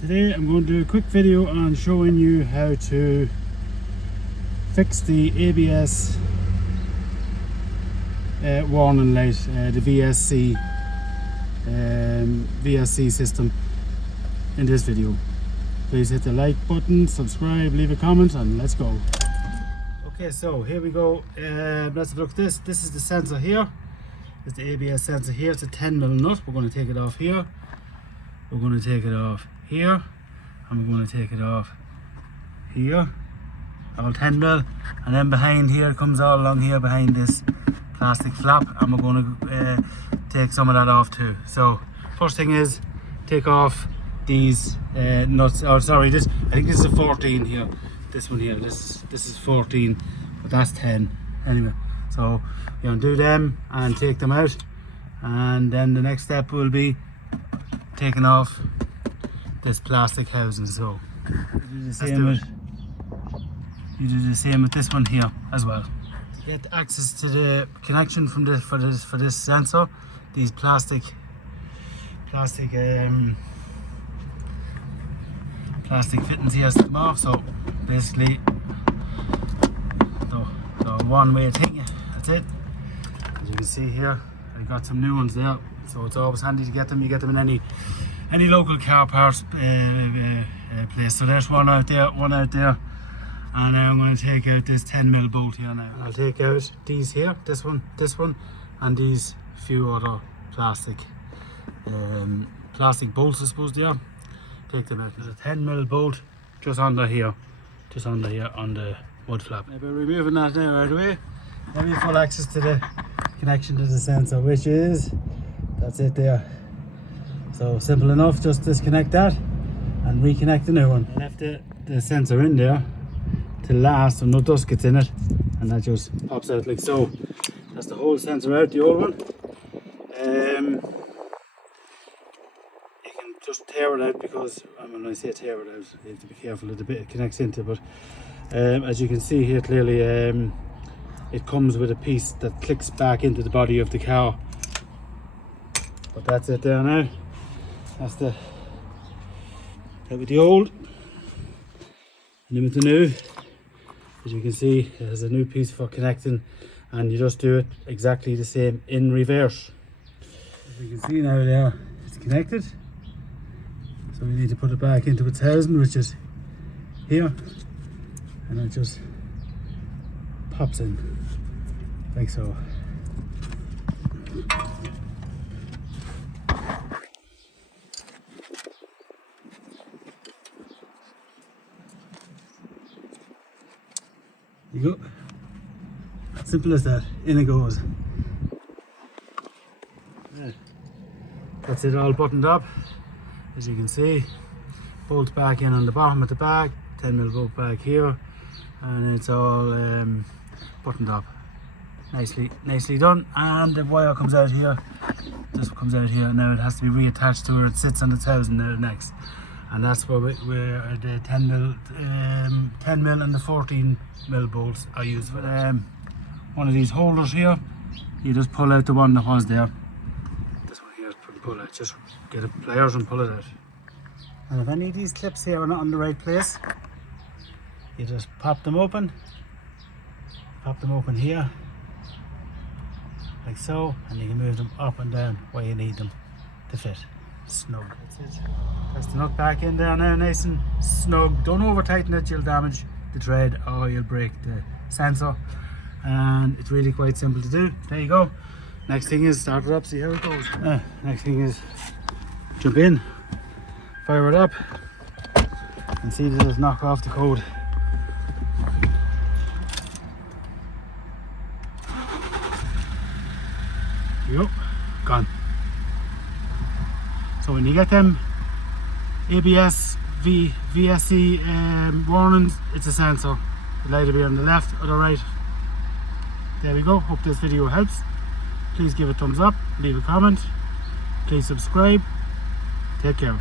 Today I'm going to do a quick video on showing you how to fix the ABS warning light, the VSC system in this video. Please hit the like button, subscribe, leave a comment, and let's go. Okay, so here we go. Let's look at this. This is the sensor here. It's the ABS sensor here. It's a 10mm nut. We're going to take it off here. We're going to take it off here, and we're going to take it off here, all 10mm, and then behind here comes all along here behind this plastic flap, and we're going to take some of that off too. So first thing is take off these nuts. Oh, sorry, this, I think this is a 14 here. This one here, this is 14, but that's 10 anyway. So you undo them and take them out, and then the next step will be taking off this plastic housing. So you do the same with this one here as well. To get access to the connection from this for this sensor, these plastic fittings here come off. So basically the one-way thing, that's it. As you can see here, I got some new ones there, so it's always handy to get them. You get them in any local car parts place. So there's one out there, and now I'm going to take out this 10mm bolt here now. I'll take out these here, this one, and these few other plastic bolts, I suppose they are. Take them out. There's a 10mm bolt just under here on the mud flap. By removing that now right away, now we have full access to the connection to the sensor, which is, that's it there. So simple enough, just disconnect that and reconnect the new one. I left the sensor in there to last so no dust gets in it, and that just pops out like so. That's the whole sensor out, the old one. You can just tear it out, because when I say tear it out, you have to be careful that the bit it connects into, but as you can see here clearly, it comes with a piece that clicks back into the body of the car. But that's it there now. That's that with the old, and then with the new, as you can see, it has a new piece for connecting, and you just do it exactly the same in reverse. As you can see now there, it's connected. So we need to put it back into its housing, which is here, and it just pops in like so. There you go. Simple as that. In it goes. Yeah. That's it, all buttoned up. As you can see, bolt back in on the bottom of the bag, 10mm bolt back here, and it's all buttoned up. Nicely done. And the wire comes out here. Just comes out here. Now it has to be reattached to where it sits on its housing there next. And that's where the 10mm and the 14mm bolts are used for. One of these holders here, you just pull out the one that was there. This one here, pull out. Just get the pliers and pull it out. And if any of these clips here are not in the right place, you just pop them open here, like so, and you can move them up and down where you need them to fit. Snug. That's it. Press the nut back in there now, nice and snug. Don't over tighten it, you'll damage the thread or you'll break the sensor. And it's really quite simple to do. There you go. Next thing is start it up, see how it goes. Next thing is jump in, fire it up, and see that it'll knock off the code. There you go. Gone. So when you get them ABS VSC warnings, it's a sensor. The light will be on the left or the right. There we go. Hope this video helps. Please give a thumbs up, leave a comment, please subscribe. Take care.